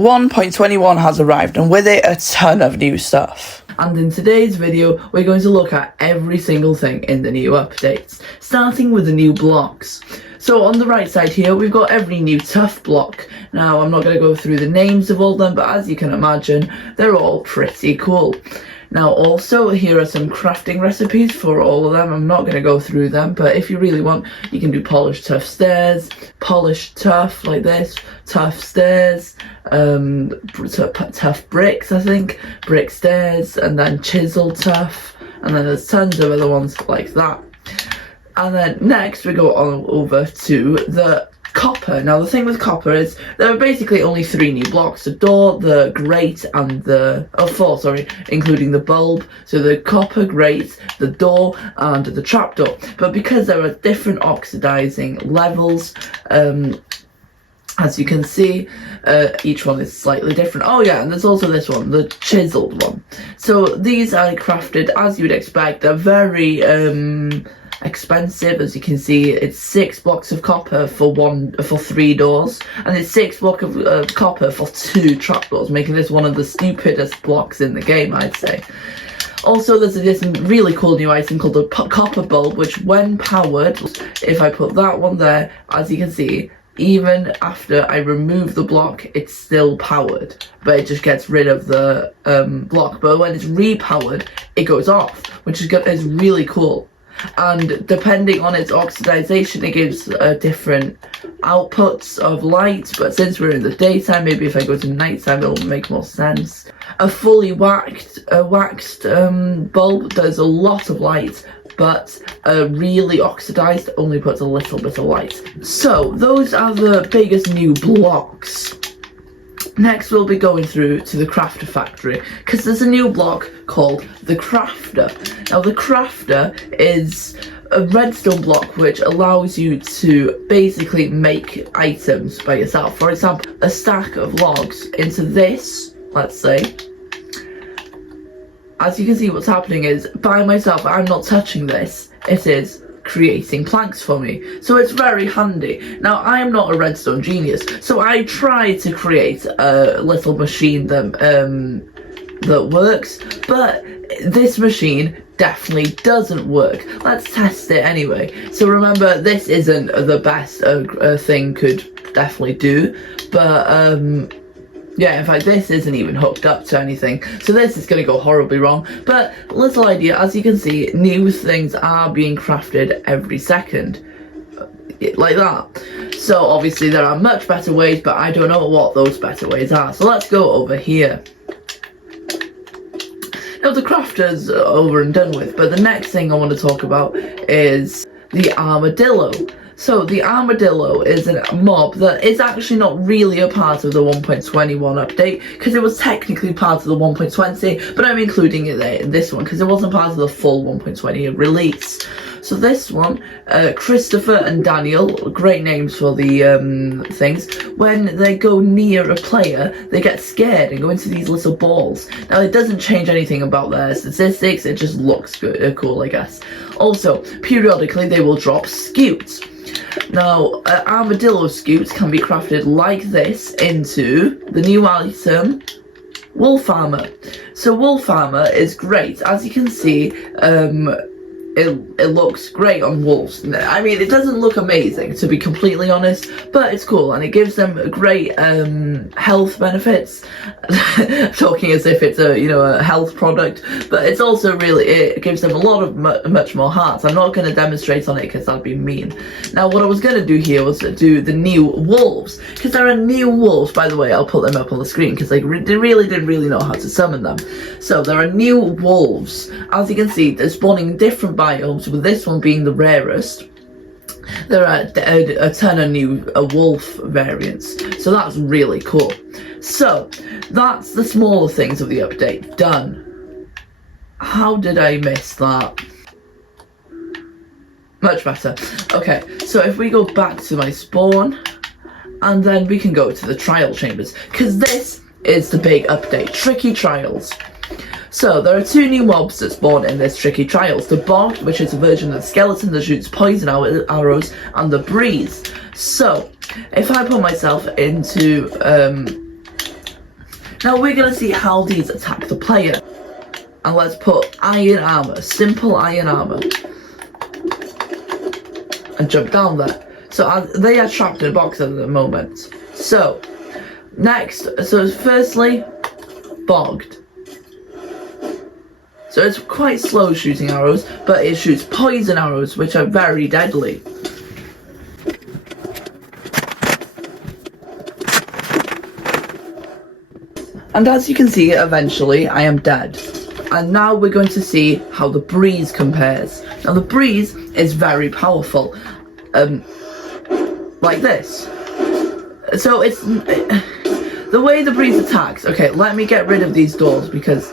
1.21 has arrived, and with it a ton of new stuff. And in today's video, we're going to look at every single thing in the new updates, starting with the new blocks. So on the right side here, we've got every new tough block. Now, I'm not going to go through the names of all of them, but as you can imagine, they're all pretty cool. Now, also, here are some crafting recipes for all of them. I'm not going to go through them, but if you really want, you can do polished tough stairs, polished tough like this, tough stairs, tough bricks, I think, brick stairs, and then chisel tough, and then there's tons of other ones like that. And then next we go on over to the copper. Now the thing with copper is there are basically only 3 new blocks: the door, the grate, and four, including the bulb. So the copper grate, the door, and the trapdoor. But because there are different oxidizing levels, as you can see, each one is slightly different. Oh yeah, and there's also this one, the chiseled one. So these are crafted as you would expect. They're very expensive. As you can see, it's 6 blocks of copper for 3 doors, and it's 6 blocks of copper for 2 trapdoors, making this one of the stupidest blocks in the game, I'd say. Also, there's this really cool new item called the copper bulb, which when powered, if I put that one there, as you can see, even after I remove the block, it's still powered, but it just gets rid of the block. But when it's repowered, it goes off, which is really cool. And depending on its oxidization, it gives different outputs of light. But since we're in the daytime, maybe if I go to nighttime, it'll make more sense. A fully waxed bulb does a lot of light, but really oxidized only puts a little bit of light. So those are the biggest new blocks. Next we'll be going through to the crafter factory, because there's a new block called the crafter. Now the crafter is a redstone block which allows you to basically make items by yourself. For example, a stack of logs into this, let's say. As you can see, what's happening is, by myself, I'm not touching this, it is creating planks for me, so it's very handy. Now, I am not a redstone genius, so I tried to create a little machine that works, but this machine definitely doesn't work. Let's test it anyway. So remember, this isn't the best a thing could definitely do, but yeah, in fact, this isn't even hooked up to anything, so this is going to go horribly wrong. But little idea, as you can see, new things are being crafted every second, like that. So obviously there are much better ways, but I don't know what those better ways are. So let's go over here. Now the crafter's over and done with, but the next thing I want to talk about is the armadillo. So the armadillo is a mob that is actually not really a part of the 1.21 update, because it was technically part of the 1.20, but I'm including it there in this one because it wasn't part of the full 1.20 release. So this one, Christopher and Daniel, great names for the things, when they go near a player, they get scared and go into these little balls. Now it doesn't change anything about their statistics, it just looks good, cool, I guess. Also, periodically they will drop scutes. Now, armadillo scutes can be crafted like this into the new item, wolf armor. So wolf armor is great. As you can see, it looks great on wolves. I mean, it doesn't look amazing, to be completely honest, but it's cool, and it gives them great health benefits. Talking as if it's a health product, but it's also really, it gives them a lot of much more hearts. I'm not going to demonstrate on it because that'd be mean. Now what I was going to do here was do the new wolves, because there are new wolves. By the way, I'll put them up on the screen because they really didn't know how to summon them. So there are new wolves. As you can see, they're spawning different biomes, with this one being the rarest. There are a ton of new wolf variants, so that's really cool. So that's the smaller things of the update done. How did I miss that? Much better. Okay, so if we go back to my spawn, and then we can go to the trial chambers, because this is the big update, tricky trials. So there are 2 new mobs that spawn in this tricky trials: the Bog, which is a version of the skeleton that shoots poison arrows, and the Breeze. So if I put myself into Now we're going to see how these attack the player. And let's put iron armor, simple iron armor. And jump down there. So they are trapped in a box at the moment. So, next, firstly, bogged. So it's quite slow shooting arrows, but it shoots poison arrows, which are very deadly. And as you can see, eventually, I am dead. And now we're going to see how the breeze compares. Now the breeze is very powerful. Like this. So it's... the way the breeze attacks... Okay, let me get rid of these doors because...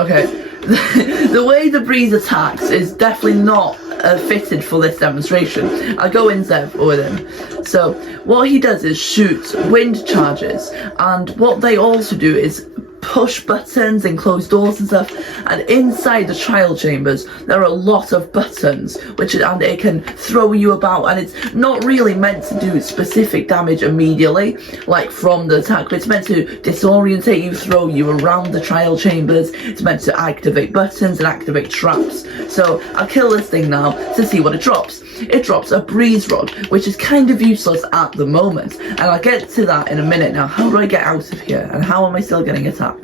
okay. The way the breeze attacks is definitely not fitted for this demonstration. I'll go in there with him. So, what he does is shoot wind charges, and what they also do is push buttons and close doors and stuff, and inside the trial chambers there are a lot of buttons and it can throw you about, and it's not really meant to do specific damage immediately like from the attack, but it's meant to disorientate you, throw you around the trial chambers. It's meant to activate buttons and activate traps. So I'll kill this thing now to see what it drops. It drops a breeze rod, which is kind of useless at the moment, and I'll get to that in a minute. Now, how do I get out of here, and how am I still getting attacked?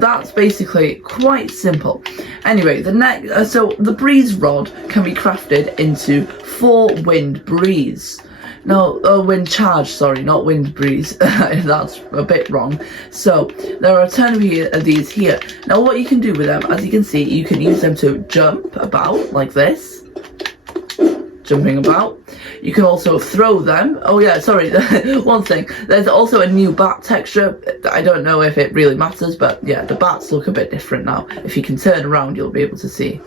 That's basically quite simple. Anyway, so the breeze rod can be crafted into 4 wind breeze. No, wind charge, sorry, not wind breeze. That's a bit wrong. So, there are a ton of these here. Now, what you can do with them, as you can see, you can use them to jump about, like this. Jumping about. You can also throw them. Oh yeah, sorry, one thing. There's also a new bat texture. I don't know if it really matters, but yeah, the bats look a bit different now. If you can turn around, you'll be able to see.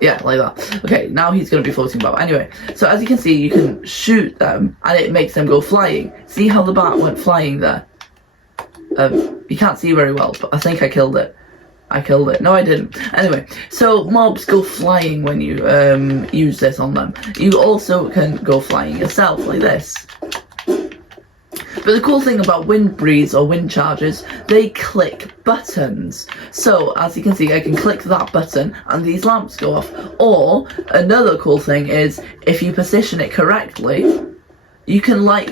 Yeah, like that. Okay, now he's going to be floating about. Anyway, so as you can see, you can shoot them, and it makes them go flying. See how the bat went flying there? You can't see very well, but I think I killed it. I killed it. No, I didn't. Anyway, so mobs go flying when you use this on them. You also can go flying yourself, like this. But the cool thing about wind breeze or wind charges, they click buttons. So, as you can see, I can click that button and these lamps go off. Or, another cool thing is, if you position it correctly, you can light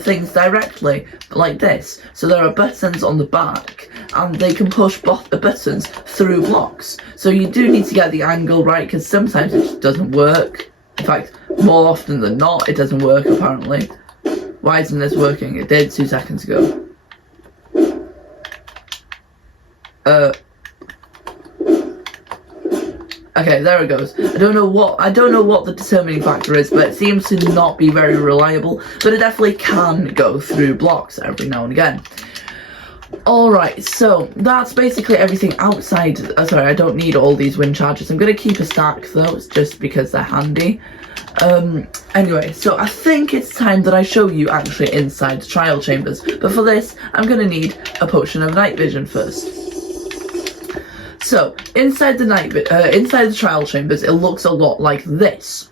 things directly, like this. So there are buttons on the back, and they can push buttons through blocks. So you do need to get the angle right, because sometimes it just doesn't work. In fact, more often than not, it doesn't work, apparently. Why isn't this working? It did 2 seconds ago. Okay, there it goes. I don't know what the determining factor is, but it seems to not be very reliable, but it definitely can go through blocks every now and again. Alright, so that's basically everything outside. Sorry, I don't need all these wind charges. I'm going to keep a stack though, just because they're handy. Anyway, so I think it's time that I show you actually inside the trial chambers, but for this I'm going to need a potion of night vision first. So, inside the trial chambers, it looks a lot like this.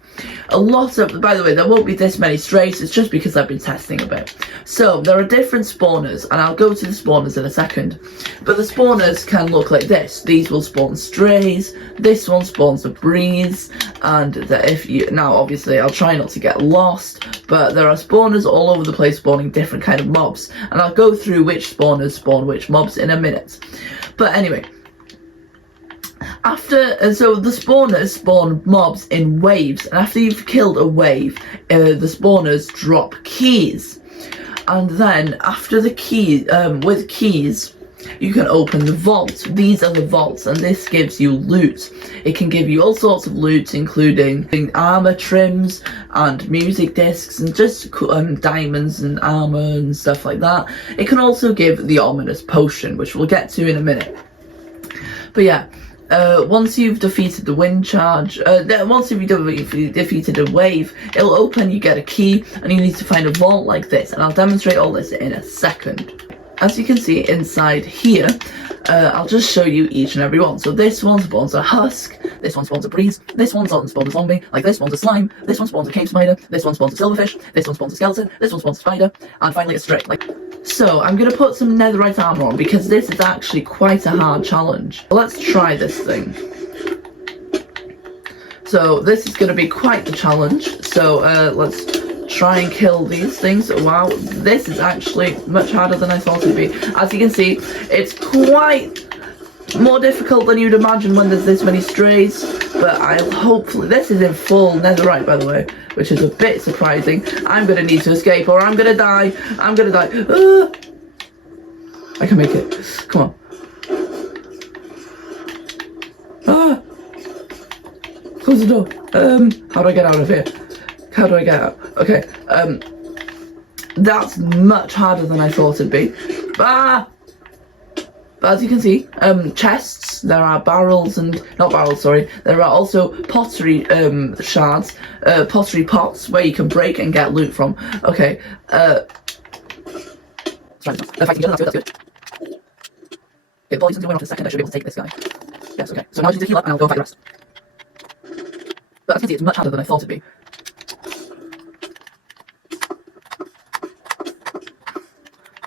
By the way, there won't be this many strays, it's just because I've been testing a bit. So, there are different spawners, and I'll go to the spawners in a second. But the spawners can look like this. These will spawn strays, this one spawns a breeze, and now obviously I'll try not to get lost, but there are spawners all over the place spawning different kind of mobs, and I'll go through which spawners spawn which mobs in a minute. But anyway, so the spawners spawn mobs in waves, and after you've killed a wave, the spawners drop keys, and then after the key, with keys, you can open the vault. These are the vaults, and this gives you loot. It can give you all sorts of loot, including armor trims and music discs and just diamonds and armor and stuff like that. It can also give the ominous potion, which we'll get to in a minute. But yeah. Once you've defeated the wind charge, once you've defeated a wave, it'll open, you get a key, and you need to find a vault like this, and I'll demonstrate all this in a second. as you can see inside here, I'll just show you each and every one. So this one spawns a husk, this one spawns a breeze, this one spawns a zombie, like this one's a slime, this one spawns a cave spider, this one spawns a silverfish, this one spawns a skeleton, this one spawns a spider, and finally a stray. So I'm going to put some netherite armor on because this is actually quite a hard challenge. Let's try this thing. So this is going to be quite the challenge. So let's try and kill these things. Wow, this is actually much harder than I thought it'd be. As you can see, it's quite more difficult than you'd imagine when there's this many strays, but I'll hopefully, this is in full netherite by the way, which is a bit surprising. I'm gonna need to escape or I'm gonna die. I'm gonna die. I can make it. Come on. Close the door. How do I get out of here? How do I get out? Okay, that's much harder than I thought it'd be. But as you can see, chests, there are barrels and, not barrels, sorry, there are also pottery shards, pottery pots where you can break and get loot from. Okay, sorry, that's good, that's good. Okay, the poison's going off in a second, I should be able to take this guy. Yes, okay, so now I just need to heal up and I'll go and fight the rest. But as you can see, it's much harder than I thought it'd be.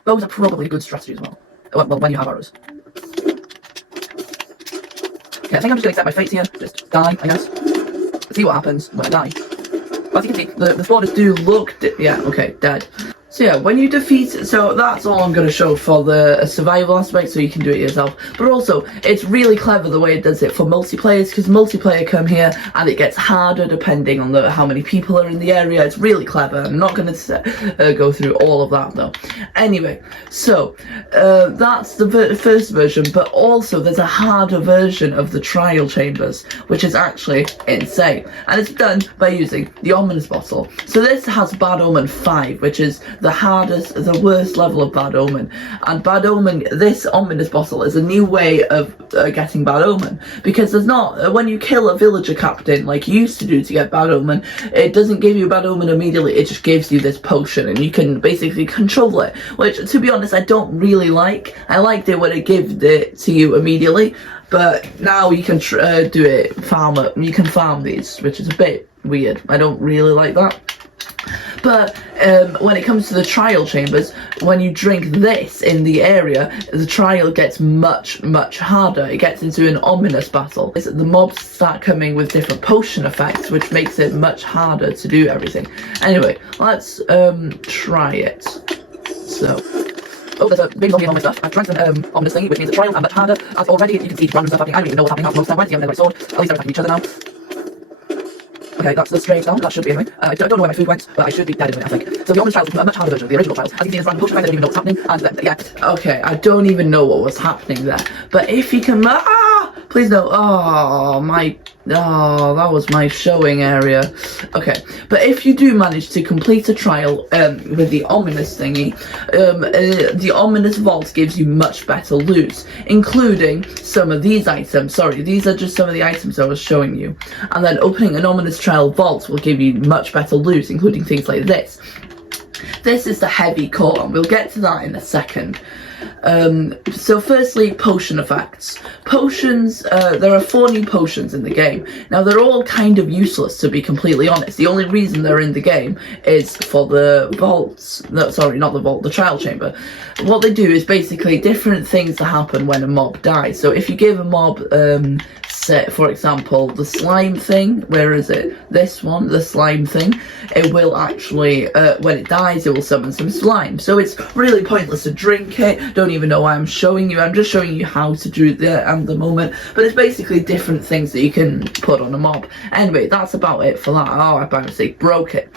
Bows are probably a good strategy as well. Well, when you have arrows. Okay, I think I'm just going to accept my fate here. Just die, I guess. See what happens when I die. But as you can see, the spawners do look... yeah, okay, dead. So yeah, when you defeat... so that's all I'm going to show for the survival aspect, so you can do it yourself. But also, it's really clever the way it does it for multiplayers, because multiplayer come here and it gets harder depending on how many people are in the area. It's really clever. I'm not going to go through all of that though. Anyway, so that's the first version, but also there's a harder version of the trial chambers, which is actually insane. And it's done by using the Ominous Bottle. So this has Bad Omen 5, which is the hardest, the worst level of Bad Omen. And Bad Omen, this Ominous Bottle is a new way of getting Bad Omen, because there's not, when you kill a villager captain like you used to do to get Bad Omen, it doesn't give you Bad Omen immediately, it just gives you this potion and you can basically control it, which to be honest I don't really like. I liked it when it gave it to you immediately, but now you can do it, you can farm these, which is a bit weird. I don't really like that. But when it comes to the trial chambers, when you drink this in the area, the trial gets much, much harder. It gets into an ominous battle. The mobs start coming with different potion effects, which makes it much harder to do everything. Anyway, let's try it. So, oh, there's a big zombie and all my stuff. I've drank some ominous thingy, which means the trials are much harder. As already, you can see random stuff happening. I don't even know what's happening after most time. Why do you have a sword? At least they're attacking each other now. Okay, that's the strange sound. That should be anyway. I don't know where my food went, but I should be dead in a minute, I think. So the Ominous Trials is a much harder version of the original Trials. As you can see, there's random potion effects, I don't even know what's happening. And yeah. Okay, I don't even know what was happening there. But if you can... please no. That was my showing area. Okay, but if you do manage to complete a trial with the ominous thingy, the ominous vault gives you much better loot, including some of these items. Sorry, these are just some of the items I was showing you. And then opening an ominous trial vault will give you much better loot, including things like this. This is the heavy core, and we'll get to that in a second. So firstly, potion effects. Potions, there are 4 new potions in the game. Now they're all kind of useless, to be completely honest. The only reason they're in the game is for the vaults, no, sorry, not the vault, the trial chamber. What they do is basically different things that happen when a mob dies. So if you give a mob, say, for example, the slime thing, where is it? This one, the slime thing, it will actually, when it dies, it will summon some slime. So it's really pointless to drink it. Don't even know why I'm showing you. I'm just showing you how to do it at the moment. But it's basically different things that you can put on a mob. Anyway, that's about it for that. Oh, I by mistake broke it.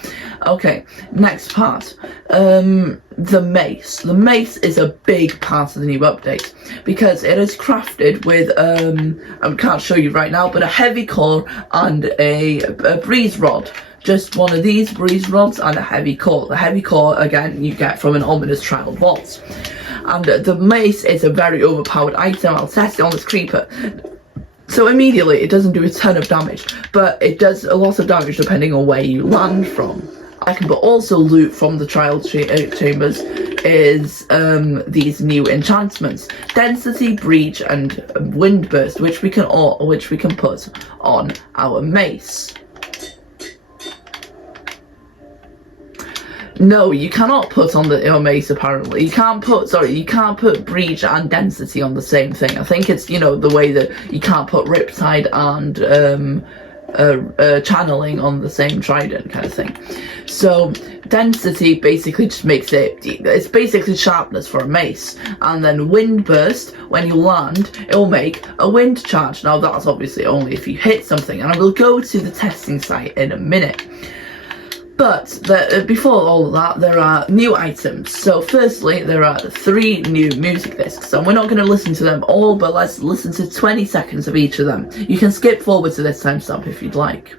Okay, next part. The mace. The mace is a big part of the new update because it is crafted with I can't show you right now, but a heavy core and a breeze rod. Just one of these breeze rods and a heavy core. The heavy core again you get from an ominous trial vault. And the mace is a very overpowered item. I'll test it on this creeper. So immediately it doesn't do a ton of damage, but it does a lot of damage depending on where you land from. but also loot from the trial chambers is these new enchantments: density, breach, and windburst, which we can put on our mace. No, you cannot put on your mace, apparently. You can't put breach and density on the same thing. I think it's, you know, the way that you can't put riptide and channeling on the same trident kind of thing. So density basically just makes it's basically sharpness for a mace, and then windburst, when you land, it will make a wind charge. Now that's obviously only if you hit something, and I will go to the testing site in a minute. But before all of that, there are new items. So firstly, there are 3 new music discs, and we're not going to listen to them all, but let's listen to 20 seconds of each of them. You can skip forward to this timestamp if you'd like.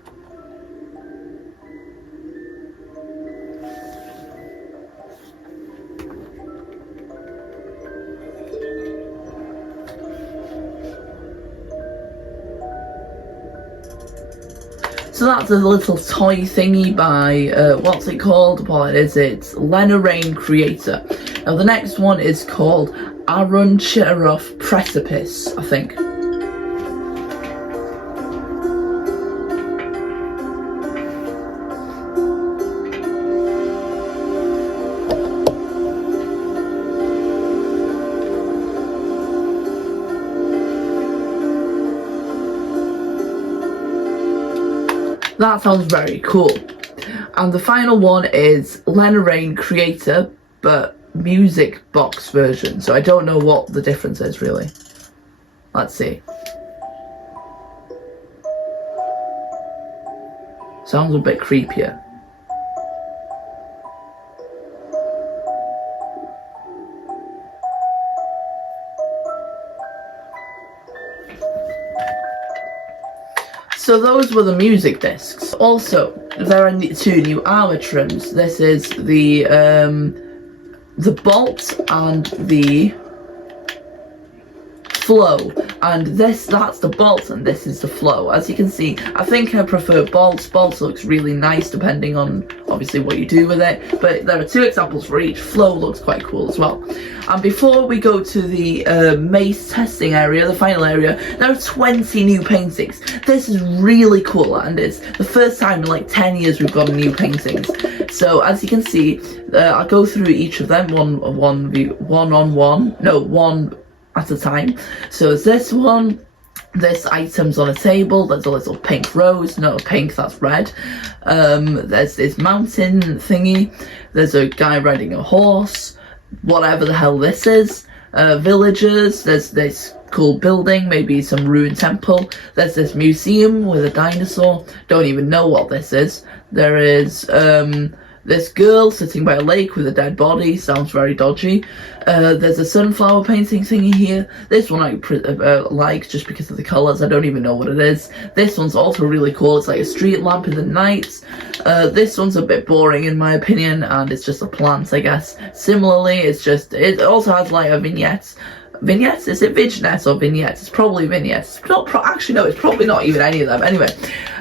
So that's a little toy thingy by, what's it called? Well, it's Lena Raine Creator. Now the next one is called Aaron Chitaroff Precipice, I think. That sounds very cool. And the final one is Lena Raine Creator, but music box version. So I don't know what the difference is really. Let's see. Sounds a bit creepier. So those were the music discs. Also, there are 2 new armor trims. This is the bolt and the flow, and that's the bolt and this is the flow. As you can see, I think I prefer bolts. Bolts looks really nice depending on obviously what you do with it, but there are 2 examples for each. Flow looks quite cool as well. And before we go to the mace testing area, the final area, there are 20 new paintings. This is really cool, and it's the first time in like 10 years we've got new paintings. So as you can see, I'll go through each of them one at a time. So it's this one. This item's on a table. There's a little pink rose. No, pink, that's red. There's this mountain thingy. There's a guy riding a horse. Whatever the hell this is. Villagers. There's this cool building, maybe some ruined temple. There's this museum with a dinosaur. Don't even know what this is. There is this girl sitting by a lake with a dead body. Sounds very dodgy. There's a sunflower painting thingy here. This one I like just because of the colours. I don't even know what it is. This one's also really cool. It's like a street lamp in the night. This one's a bit boring in my opinion, and it's just a plant, I guess. Similarly, it also has like a vignette. Vignettes? Is it vignette or vignettes? It's probably vignettes. Actually, no, it's probably not even any of them. Anyway,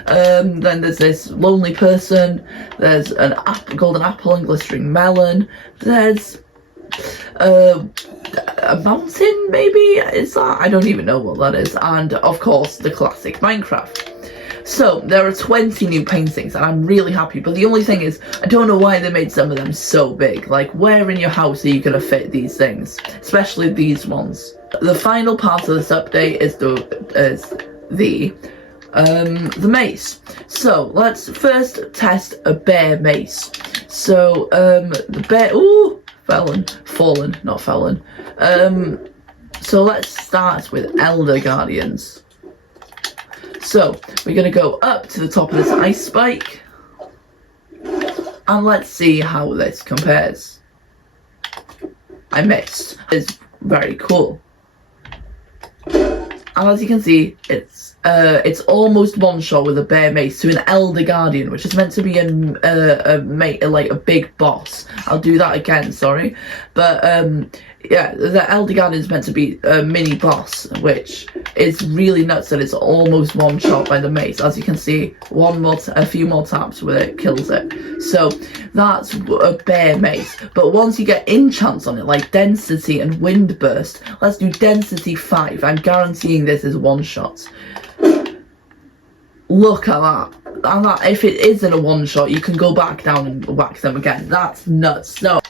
then there's this lonely person. There's an golden apple and glistering melon. There's a mountain, maybe? Is that? I don't even know what that is. And of course, the classic Minecraft. So there are 20 new paintings, and I'm really happy. But the only thing is, I don't know why they made some of them so big. Like, where in your house are you gonna fit these things? Especially these ones. The final part of this update is the mace. So let's first test a bear mace. So the bear. Ooh, fallen, not felon. So let's start with Elder Guardians. So, we're going to go up to the top of this ice spike, and let's see how this compares. I missed. It's very cool. And as you can see, it's almost one shot with a bear mace to an Elder Guardian, which is meant to be like a big boss. I'll do that again, sorry. But yeah, the Elder Guardian is meant to be a mini boss, which is really nuts that it's almost one shot by the mace. As you can see, a few more taps with it kills it. So that's a bare mace. But once you get enchants on it, like Density and Wind Burst, let's do Density 5. I'm guaranteeing this is one shot. Look at that. And that, if it isn't a one shot, you can go back down and whack them again. That's nuts. No.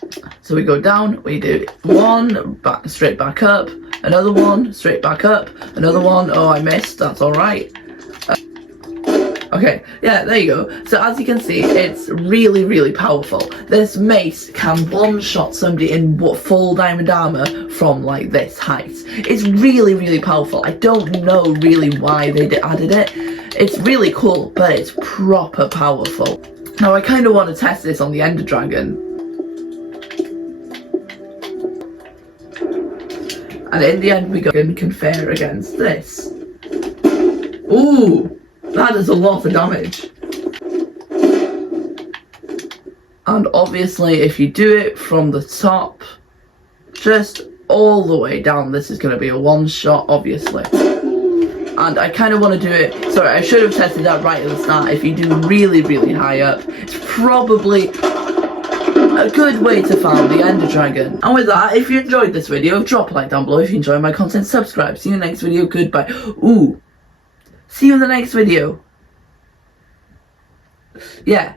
So we go down, we do one, straight back up, another one, straight back up, another one. Oh, I missed. That's alright. Okay, yeah, there you go. So as you can see, it's really, really powerful. This mace can one-shot somebody in full diamond armor from like this height. It's really, really powerful. I don't know really why they added it. It's really cool, but it's proper powerful. Now I kind of want to test this on the Ender Dragon. And in the end we go and can fare against this. Ooh! That is a lot of damage. And obviously if you do it from the top, just all the way down, this is going to be a one shot, obviously. And I kind of want to do it, sorry, I should have tested that right at the start. If you do really, really high up, it's probably a good way to farm the Ender Dragon. And with that, if you enjoyed this video, drop a like down below. If you enjoy my content, subscribe. See you in the next video. Goodbye. Ooh. See you in the next video. Yeah.